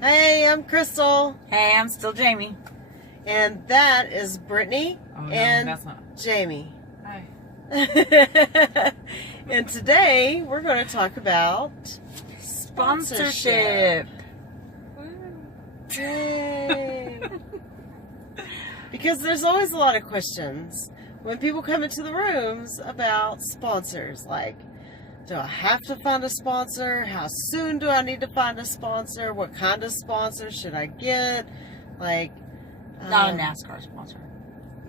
Hey, I'm Crystal. Hey, I'm still Jamie. And that is Brittany and that's not. Jamie. Hi. And today we're going to talk about Sponsorship. Yay. Because there's always a lot of questions when people come into the rooms about sponsors. Like, do I have to find a sponsor? How soon do I need to find a sponsor? What kind of sponsor should I get? Like, Not a NASCAR sponsor.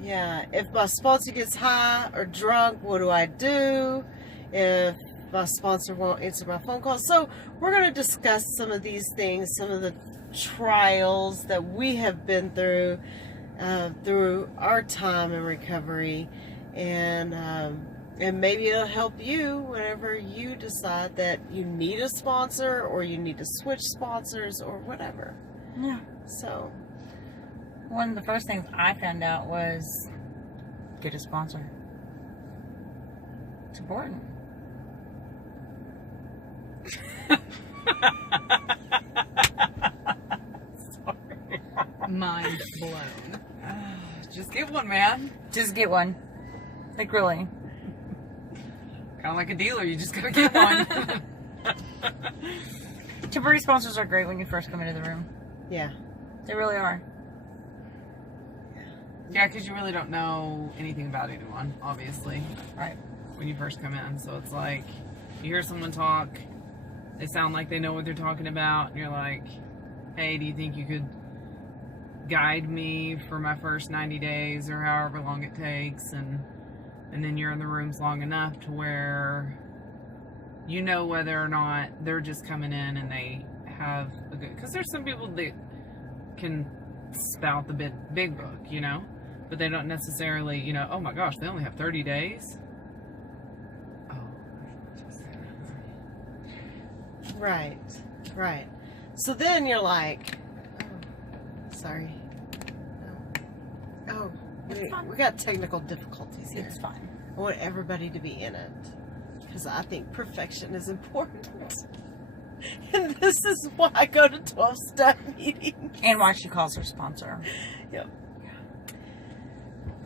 yeah, if my sponsor gets high or drunk, what do I do? If my sponsor won't answer my phone calls. So we're going to discuss some of these things, some of the trials that we have been through our time in recovery, and maybe it'll help you whenever you decide that you need a sponsor or you need to switch sponsors or whatever. Yeah. So One of the first things I found out was get a sponsor. It's important. Mind blown. Just get one, man. Just get one. Like, really. Kind of like a dealer, you just gotta get one. Temporary sponsors are great when you first come into the room. yeah. They really are. Yeah, because you really don't know anything about anyone, obviously, Right. when you first come in. So it's like, you hear someone talk, they sound like they know what they're talking about, and you're like, hey, do you think you could guide me for my first 90 days or however long it takes? And then you're in the rooms long enough to where you know whether or not they're just coming in and they have a good... Because there's some people that can spout the big book, you know? But they don't necessarily, you know, oh my gosh, they only have 30 days? Oh. Right, right. So then you're like, oh, sorry. Oh, we got technical difficulties here. It's fine. I want everybody to be in it because I think perfection is important. And this is why I go to 12-step meetings. And why she calls her sponsor. Yep.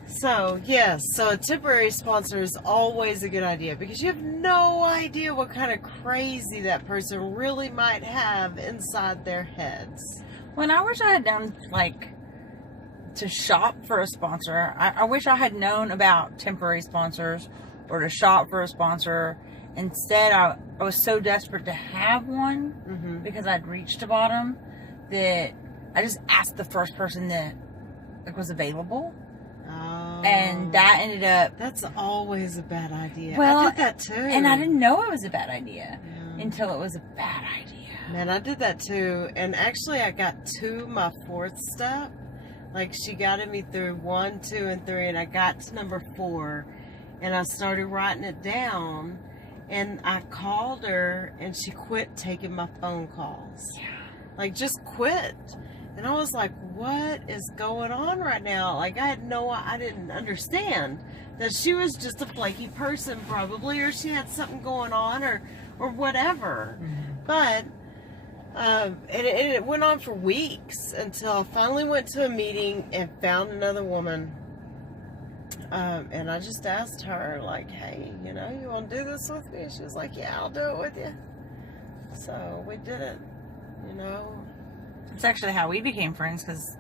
So, yes, so a temporary sponsor is always a good idea because you have no idea what kind of crazy that person really might have inside their heads. When I wish I had known, like, to shop for a sponsor, I wish I had known about temporary sponsors or to shop for a sponsor. Instead, I was so desperate to have one because I'd reached the bottom that I just asked the first person that was available. Oh. And that ended up... That's always a bad idea. Well, I did that too. And I didn't know it was a bad idea until it was a bad idea. Man, I did that too. And actually, I got to my 4th step. Like, she guided me through 1, 2, and 3, and I got to number 4. And I started writing it down. And I called her, and she quit taking my phone calls. Yeah. Like, just quit. And I was like, what is going on right now? Like, I didn't understand that she was just a flaky person probably, or she had something going on or whatever. But it went on for weeks until I finally went to a meeting and found another woman. And I just asked her, like, hey, you want to do this with me? And she was like, yeah, I'll do it with you. So we did it, It's actually how we became friends because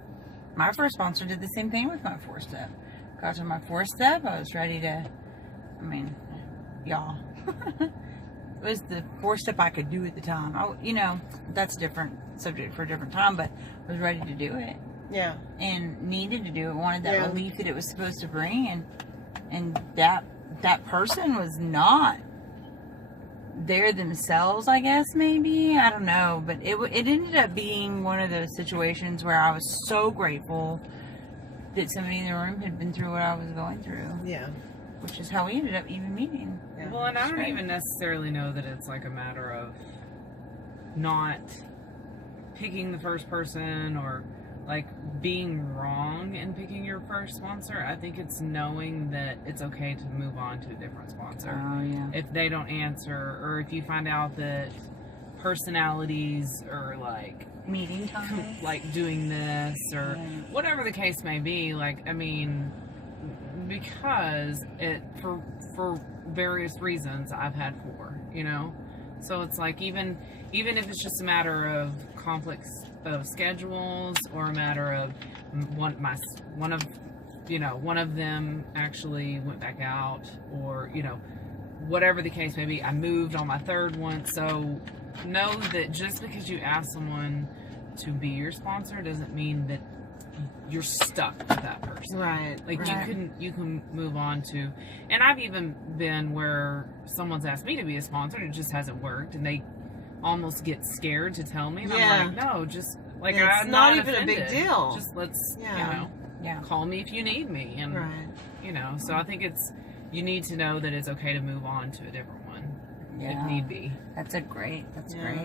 my first sponsor did the same thing with my 4th step. Got to my 4th step, I was ready to, y'all. It was the 4th step I could do at the time. That's a different subject for a different time, but I was ready to do it. Yeah. And needed to do it, wanted that relief that it was supposed to bring, and that person was not there themselves, I guess, maybe. I don't know. But it ended up being one of those situations where I was so grateful that somebody in the room had been through what I was going through. Yeah. Which is how we ended up even meeting. Yeah. Well, and I don't even necessarily know that it's like a matter of not picking the first person or like being wrong in picking your first sponsor. I think it's knowing that it's okay to move on to a different sponsor. Oh, yeah. If they don't answer, or if you find out that personalities or like Meeting time. like doing this or Yeah. whatever the case may be. Like, I mean, because it for various reasons I've had 4, you know. So it's like even if it's just a matter of conflicts of schedules or a matter of one of them actually went back out, or whatever the case may be, I moved on my 3rd one. So know that just because you ask someone to be your sponsor doesn't mean that you're stuck with that person. Right. Like Right. you can move on to, and I've even been where someone's asked me to be a sponsor and it just hasn't worked, and they almost get scared to tell me. And Yeah. I'm like, no, just like It's I'm not not even a big offended. deal. Just let's Yeah. Yeah. call me if you need me, and Right. So I think you need to know that it's okay to move on to a different one Yeah. if need be. That's great. Yeah.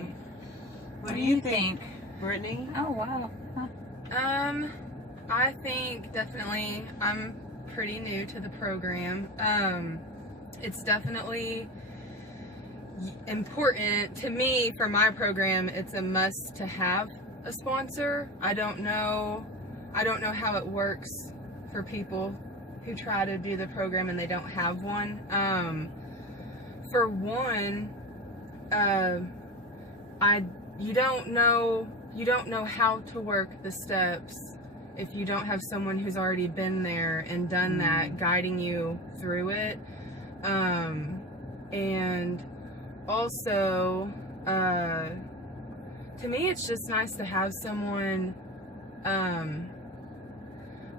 What What do you think, think? Brittany? Oh, wow. Huh. I think definitely I'm pretty new to the program. It's definitely important to me for my program. It's a must to have a sponsor. I don't know how it works for people who try to do the program and they don't have one. For one, you don't know how to work the steps if you don't have someone who's already been there and done that, guiding you through it. And also, to me, it's just nice to have someone.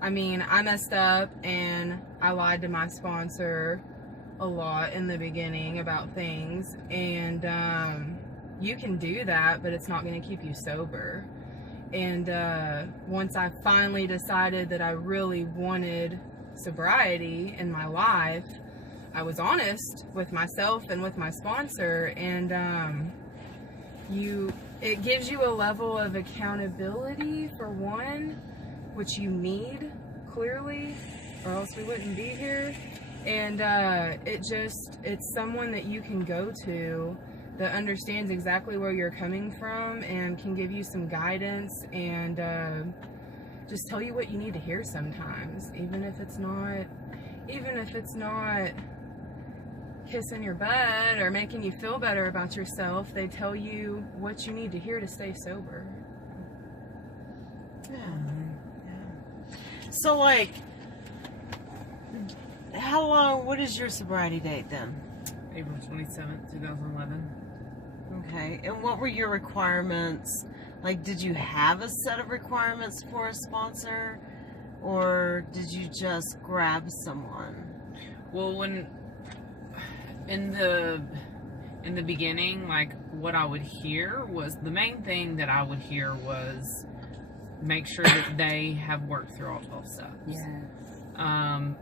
I mean, I messed up and I lied to my sponsor a lot in the beginning about things, and you can do that, but it's not going to keep you sober. And once I finally decided that I really wanted sobriety in my life, I was honest with myself and with my sponsor, and it gives you a level of accountability, for one, which you need, clearly, or else we wouldn't be here. And it's someone that you can go to that understands exactly where you're coming from and can give you some guidance and just tell you what you need to hear sometimes, even if it's not kissing your butt or making you feel better about yourself. They tell you what you need to hear to stay sober. Yeah. So, like, what is your sobriety date then? April 27th, 2011. Okay. And what were your requirements? Like, did you have a set of requirements for a sponsor, or did you just grab someone? Well, in the beginning, like, what I would hear was, the main thing that I would hear was, make sure that they have worked through all 12 steps. Yeah.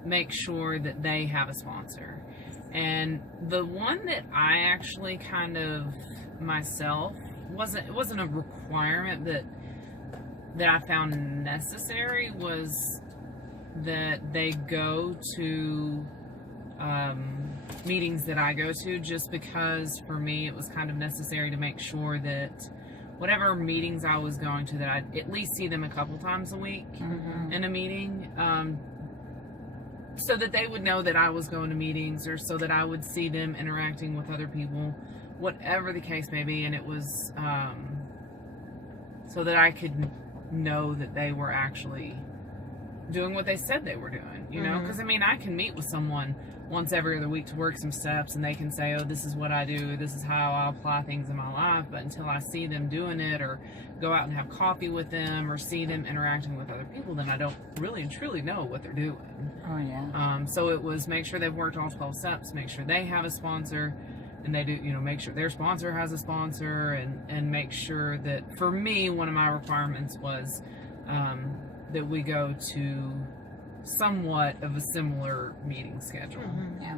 Make sure that they have a sponsor. And the one that I actually kind of myself it wasn't a requirement that I found necessary, was that they go to meetings that I go to, just because for me it was kind of necessary to make sure that whatever meetings I was going to, that I'd at least see them a couple times a week in a meeting, so that they would know that I was going to meetings, or so that I would see them interacting with other people, whatever the case may be. And it was so that I could know that they were actually doing what they said they were doing, you know? Because, I mean, I can meet with someone once every other week to work some steps, and they can say, oh, this is what I do, this is how I apply things in my life. But until I see them doing it, or go out and have coffee with them, or see them interacting with other people, then I don't really and truly know what they're doing. Oh, yeah. So it was, make sure they've worked all 12 steps, make sure they have a sponsor, and they do, make sure their sponsor has a sponsor, and make sure that, for me, one of my requirements was that we go to somewhat of a similar meeting schedule. Yeah.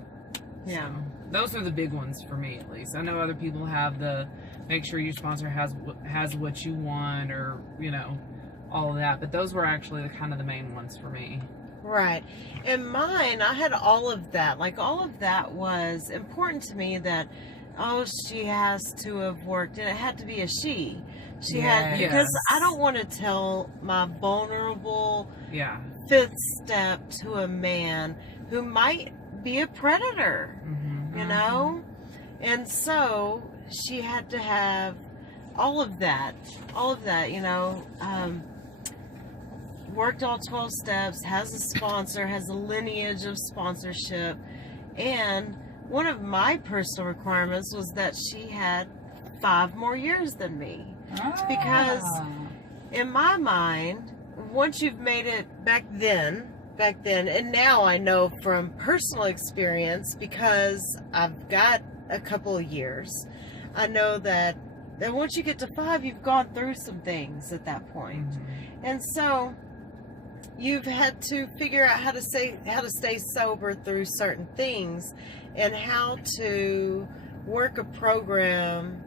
Yeah. So, those are the big ones for me, at least. I know other people have the make sure your sponsor has what you want, or all of that, but those were actually the main ones for me. Right. And mine, I had all of that. Like, all of that was important to me, that oh, she has to have worked, and it had to be a she. She had, Yes. because I don't want to tell my vulnerable Yeah. fifth step to a man who might be a predator, Mm-hmm. you know? And so she had to have all of that, you know, worked all 12 steps, has a sponsor, has a lineage of sponsorship. And one of my personal requirements was that she had 5 more years than me. Because in my mind, once you've made it back then, and now I know from personal experience, because I've got a couple of years, I know that once you get to 5, you've gone through some things at that point. And so you've had to figure out how to stay sober through certain things, and how to work a program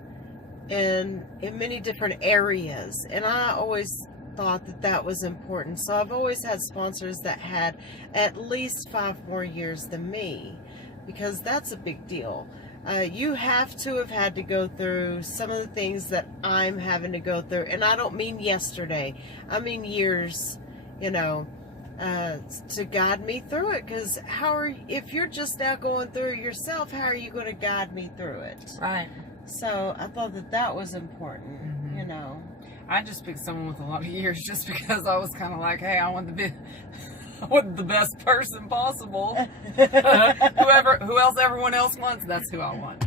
in many different areas. And I always thought that was important. So I've always had sponsors that had at least 5 more years than me, because that's a big deal. You have to have had to go through some of the things that I'm having to go through. And I don't mean yesterday. I mean years, you know, to guide me through it. Because if you're just now going through it yourself, how are you going to guide me through it? Right. So I thought that was important, you know. I just picked someone with a lot of years just because I was kind of like, hey, I want the best person possible. Who else everyone else wants, that's who I want.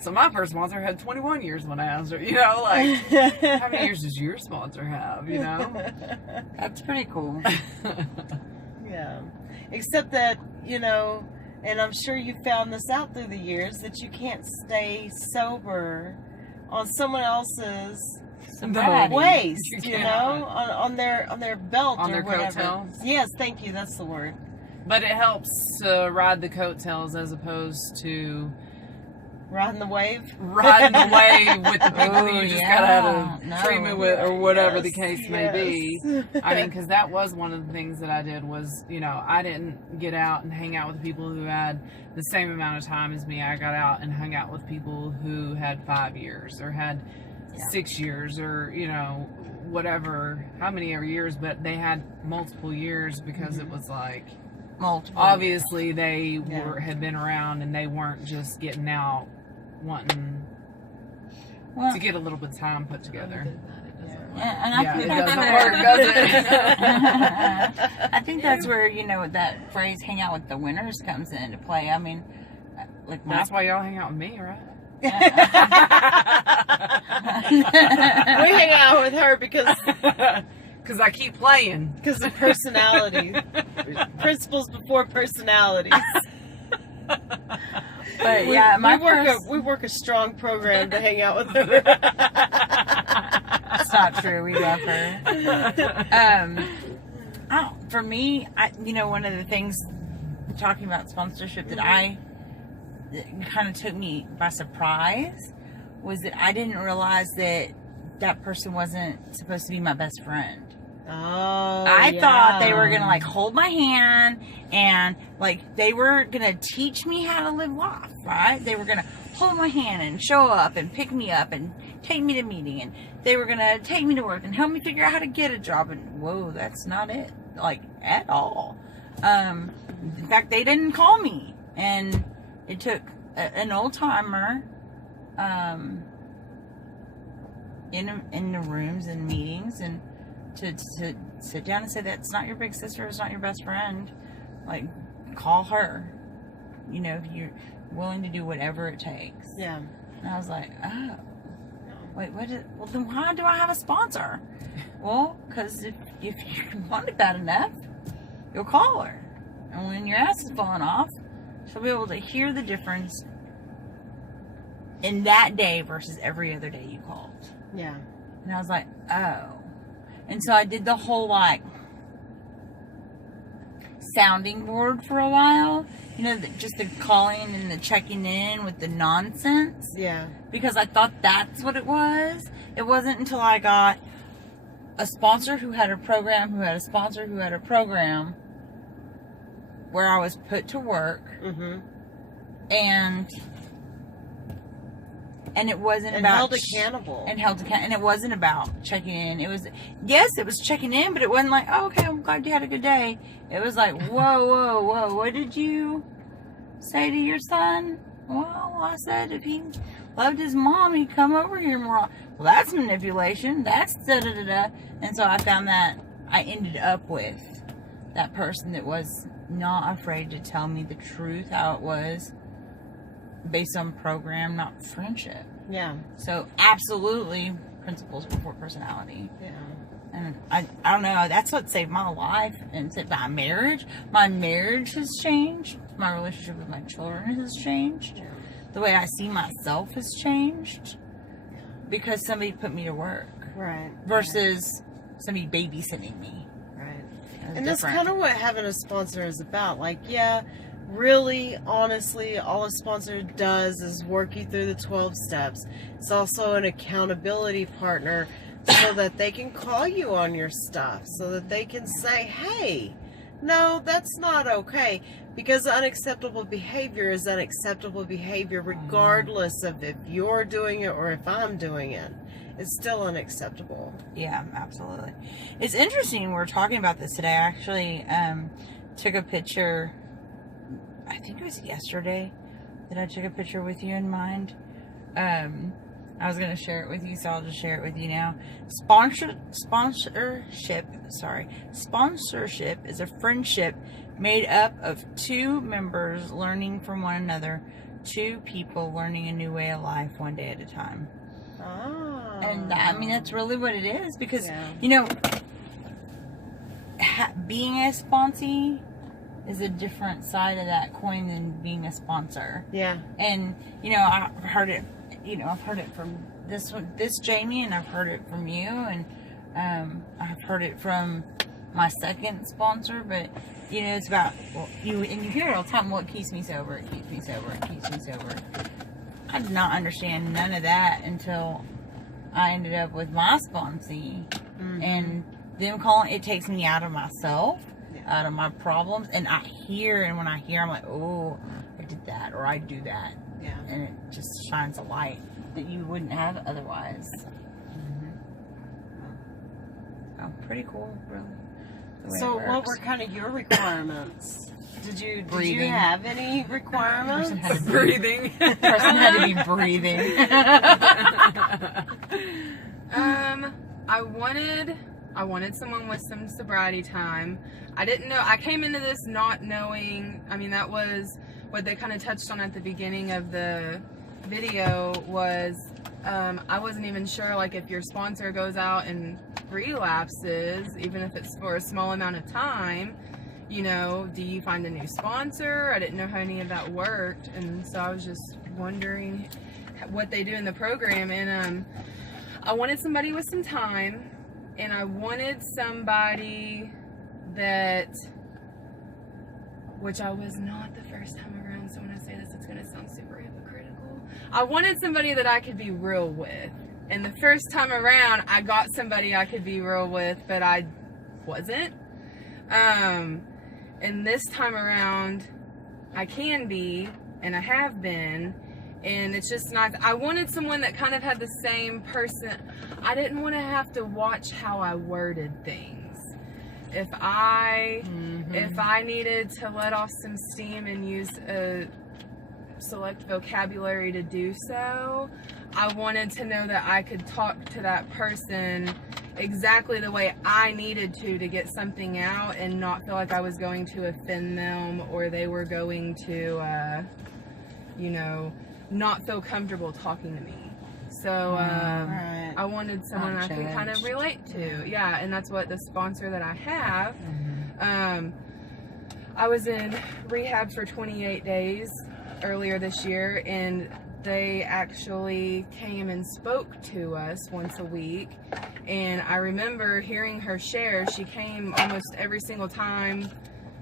So my first sponsor had 21 years when I asked her, you know, like, how many years does your sponsor have, you know? That's pretty cool. Yeah. Except that, you know, and I'm sure you found this out through the years, that you can't stay sober on someone else's Sobriety. waist, You you can't. know, on their belt On or their whatever. coattails? Yes, thank you. That's the word. But it helps to ride the coattails as opposed to Riding the wave. riding the wave with the people Oh, who you just yeah. got out of No. treatment with, or whatever the Yes, case may be. yes. I mean, because that was one of the things that I did was, you know, I didn't get out and hang out with people who had the same amount of time as me. I got out and hung out with people who had 5 years or had 6 years or, you know, whatever, how many ever years, but they had multiple years because it was like, Multiple. obviously they Yeah. had been around and they weren't just getting out wanting Well, to get a little bit of time put together. yeah, and I Yeah, think it that's doesn't where, work, does it? I think that's where, you know, that phrase "hang out with the winners" comes into play. I mean, like my That's why y'all hang out with me, right? We hang out with her because Because I keep playing. of personality. Principles before personalities. But yeah, we work a strong program to hang out with her. That's not true. We love her. For me, you know, one of the things talking about sponsorship that kind of took me by surprise was that I didn't realize that person wasn't supposed to be my best friend. Oh, I thought they were gonna like hold my hand and like they were gonna teach me how to live life, right? They were gonna hold my hand and show up and pick me up and take me to meeting, and they were gonna take me to work and help me figure out how to get a job. And whoa, that's not it, like at all. In fact, they didn't call me, and it took an old timer in the rooms and meetings and to sit down and say, that's not your big sister, it's not your best friend, like call her, you know, if you're willing to do whatever it takes. Yeah. And I was like, oh, wait, well then why do I have a sponsor? Well, because if you want it bad enough, you'll call her, and when your ass is falling off, she'll be able to hear the difference in that day versus every other day you called. Yeah. And I was like, oh. And so I did the whole, like, sounding board for a while. You know, just the calling and the checking in with the nonsense. Yeah. Because I thought that's what it was. It wasn't until I got a sponsor who had a program, who had a sponsor who had a program, where I was put to work. Mm-hmm. and it wasn't And about held accountable. and it wasn't about checking in. It was, yes, it was checking in, but it wasn't like, oh, okay, I'm glad you had a good day. It was like, whoa, what did you say to your son? Well, I said if he loved his mom, he'd come over here more. Well, that's manipulation. That's da-da-da-da. And so I found that I ended up with that person that was not afraid to tell me the truth, how it was, based on program, not friendship. Yeah. So absolutely principles before personality. Yeah. And I don't know, that's what saved my life and saved my marriage. My marriage has changed. My relationship with my children has changed. The way I see myself has changed because somebody put me to work Right. versus somebody babysitting me. Right. It was And that's different. kind of what having a sponsor is about. Like, yeah, really, honestly, all a sponsor does is work you through the 12 steps. It's also an accountability partner so that they can call you on your stuff, so that they can say, hey, no, that's not okay. Because unacceptable behavior is unacceptable behavior regardless of if you're doing it or if I'm doing it. It's still unacceptable. Yeah, absolutely. It's interesting we're talking about this today. I actually took a picture, I think it was yesterday that I took a picture with you in mind. I was going to share it with you, so I'll just share it with you now. Sponsorship is a friendship made up of two members learning from one another, two people learning a new way of life one day at a time. Ah. And I mean, that's really what it is because, Yeah. you know, being a sponsee is a different side of that coin than being a sponsor. Yeah. And, you know, I've heard it from this Jamie, and I've heard it from you, and I've heard it from my second sponsor, but, you know, it's about, well, you hear it all the time, well, it keeps me sober, it keeps me sober, it keeps me sober. I did not understand none of that until I ended up with my sponsee, and them calling, it takes me out of myself, out of my problems, and when I hear, I'm like, oh, I did that, or I do that. Yeah. And it just shines a light that you wouldn't have otherwise. Oh, pretty cool, really. the way So it what works. were kind of your requirements? Did you Breathing. have any requirements? Person had to be, Breathing. person had to be breathing. I wanted someone with some sobriety time. I didn't know. I came into this not knowing. I mean, that was what they kind of touched on at the beginning of the video. Was I wasn't even sure, like, if your sponsor goes out and relapses, even if it's for a small amount of time, you know, do you find a new sponsor? I didn't know how any of that worked, and so I was just wondering what they do in the program. And I wanted somebody with some time, and I wanted somebody that, which I was not the first time around, so when I say this, it's going to sound super hypocritical. I wanted somebody that I could be real with. And the first time around, I got somebody I could be real with, but I wasn't. And this time around, I can be, and I have been, and it's just not. I wanted someone that kind of had the same person. I didn't want to have to watch how I worded things. If I needed to let off some steam and use a select vocabulary to do so, I wanted to know that I could talk to that person exactly the way I needed to get something out and not feel like I was going to offend them, or they were going to, you know, not feel comfortable talking to me. So Right. I wanted someone I could kind of Unjudged. relate to. Yeah, and that's what the sponsor that I have. I was in rehab for 28 days earlier this year, and they actually came and spoke to us once a week. And I remember hearing her share. She came almost every single time,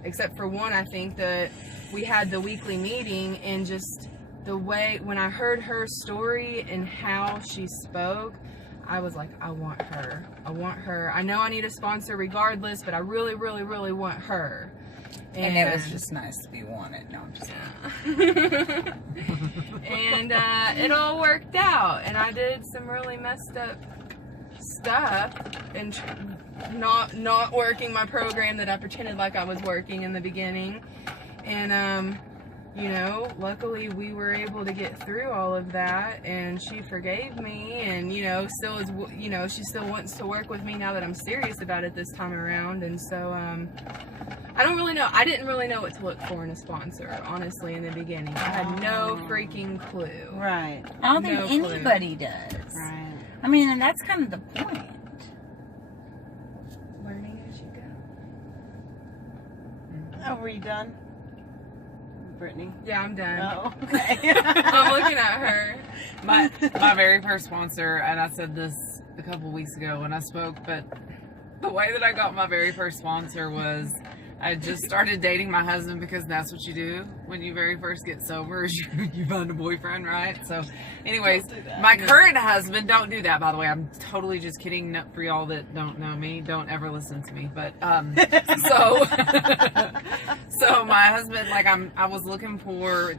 except for one, I think, that we had the weekly meeting. And just the way, when I heard her story and how she spoke, I was like, I want her. I want her. I know I need a sponsor regardless, but I really, really, really want her. And it was just nice to be wanted. No, I'm just and it all worked out, and I did some really messed up stuff and not working my program that I pretended like I was working in the beginning, and you know, luckily we were able to get through all of that, and she forgave me, and you know, still is, you know, she still wants to work with me now that I'm serious about it this time around. And so I don't really know. I didn't really know what to look for in a sponsor, honestly, in the beginning. I had no freaking clue. Right. I don't think No clue. anybody does. Right. I mean, and that's kind of the point. Learning as you go. Oh, were you done, Brittany? Yeah, I'm done. Oh, okay. I'm looking at her. My very first sponsor, and I said this a couple weeks ago when I spoke, but the way that I got my very first sponsor was I just started dating my husband, because that's what you do when you very first get sober, is you find a boyfriend, right? So anyways, Don't do that. my current husband, don't do that, by the way. I'm totally just kidding. No, for y'all that don't know me, don't ever listen to me. But so so my husband, like, I was looking for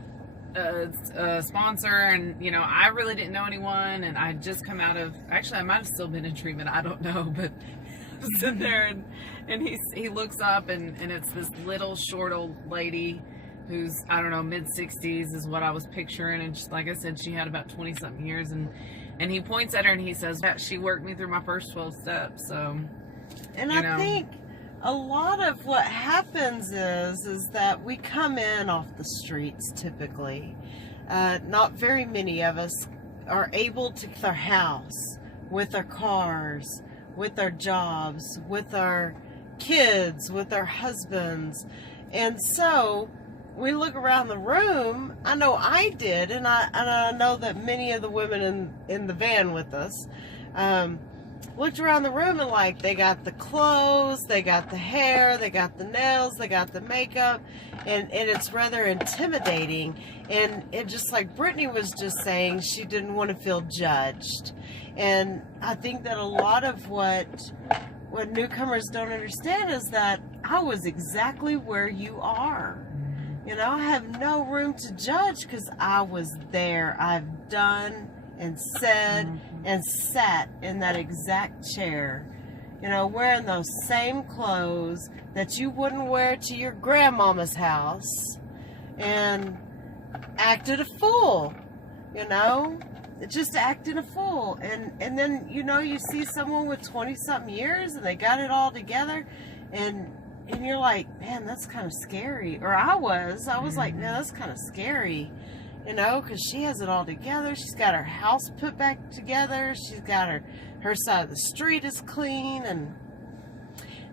a sponsor, and you know, I really didn't know anyone, and I had just come out of, actually I might have still been in treatment, I don't know, but I was sitting there, and he looks up, and it's this little short old lady who's, I don't know, mid-60s is what I was picturing, and she, like I said, she had about 20 something years, and he points at her and he says that she worked me through my first 12 steps. So, And you I know. think a lot of what happens is that we come in off the streets typically. Not very many of us are able to get our house, with our cars, with our jobs, with our kids, with our husbands. And so we look around the room. I know I did, and I know that many of the women in the van with us looked around the room, and like, they got the clothes, they got the hair, they got the nails, they got the makeup, and it's rather intimidating. And it, just like Brittany was just saying, she didn't want to feel judged. And I think that a lot of what newcomers don't understand is that I was exactly where you are. You know, I have no room to judge, because I was there. I've done and said and sat in that exact chair, you know, wearing those same clothes that you wouldn't wear to your grandmama's house, and acted a fool, you know, just acting a fool. And then, you know, you see someone with 20 something years and they got it all together, and you're like, man, that's kind of scary. Or I was like, man, that's kind of scary, you know, because she has it all together. She's got her house put back together. She's got her side of the street is clean. And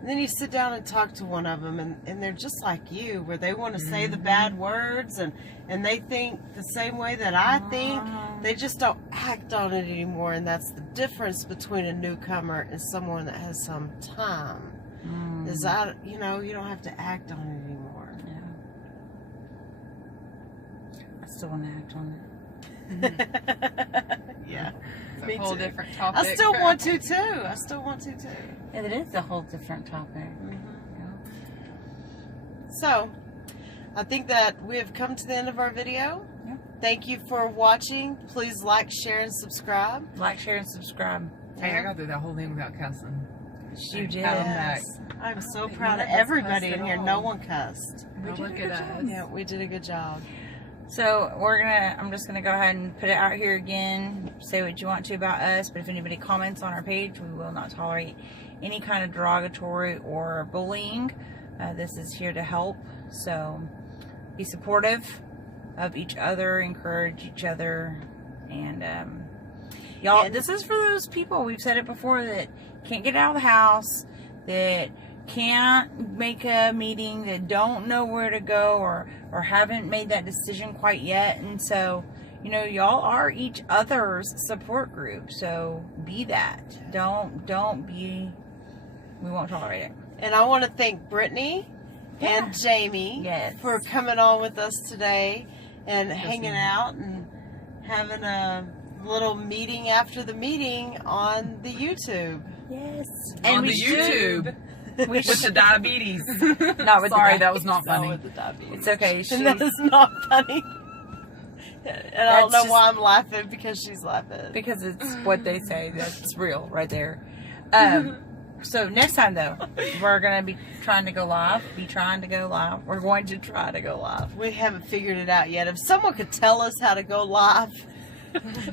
then you sit down and talk to one of them, and they're just like you, where they want to say the bad words, and they think the same way that I think. They just don't act on it anymore. And that's the difference between a newcomer and someone that has some time. Is you know, you don't have to act on it anymore. Yeah. I still want to act on it. Yeah. It's Me a whole too. different topic. I still want to too. I still want to too. Yeah, it is a whole different topic. Yeah. So, I think that we have come to the end of our video. Yeah. Thank you for watching. Please like, share, and subscribe. Like, share, and subscribe. Hey, I got through that whole thing without cussing. You did. Pat 'em back. I'm so None proud of of us everybody cussed in at here. all. No one cussed. Oh, look at us. Yeah, we did a good job. So I'm just gonna go ahead and put it out here again. Say what you want to about us, but if anybody comments on our page, we will not tolerate any kind of derogatory or bullying. This is here to help. So be supportive of each other, encourage each other, and y'all. And- This is for those people, we've said it before, that can't get out of the house, that can't make a meeting, that don't know where to go, or haven't made that decision quite yet. And so, you know, y'all are each other's support group. So be that. Don't be. We won't tolerate it. And I want to thank Brittany and Yeah. Jamie Yes. for coming on with us today and hanging out and having a little meeting after the meeting on the YouTube. Yes. On we the should- YouTube. We With the diabetes. Not with Sorry, the that was not Not funny. with the diabetes. It's okay. And that is not funny. And I don't That's know why I'm laughing because she's laughing. Because it's what they say. That's real right there. So next time though, we're gonna be trying to go live. We're going to try to go live. We haven't figured it out yet. If someone could tell us how to go live,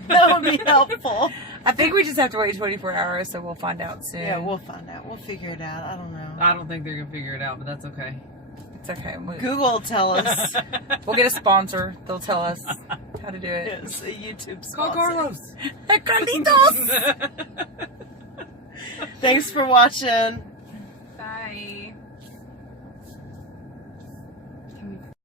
that would be helpful. I think we just have to wait 24 hours, so we'll find out soon. Yeah, we'll find out. We'll figure it out. I don't know. I don't think they're gonna figure it out, but that's okay. It's okay. Google will tell us. We'll get a sponsor. They'll tell us how to do it. It's a YouTube Call sponsor. Carlos. Carlitos! Thanks for watching. Bye.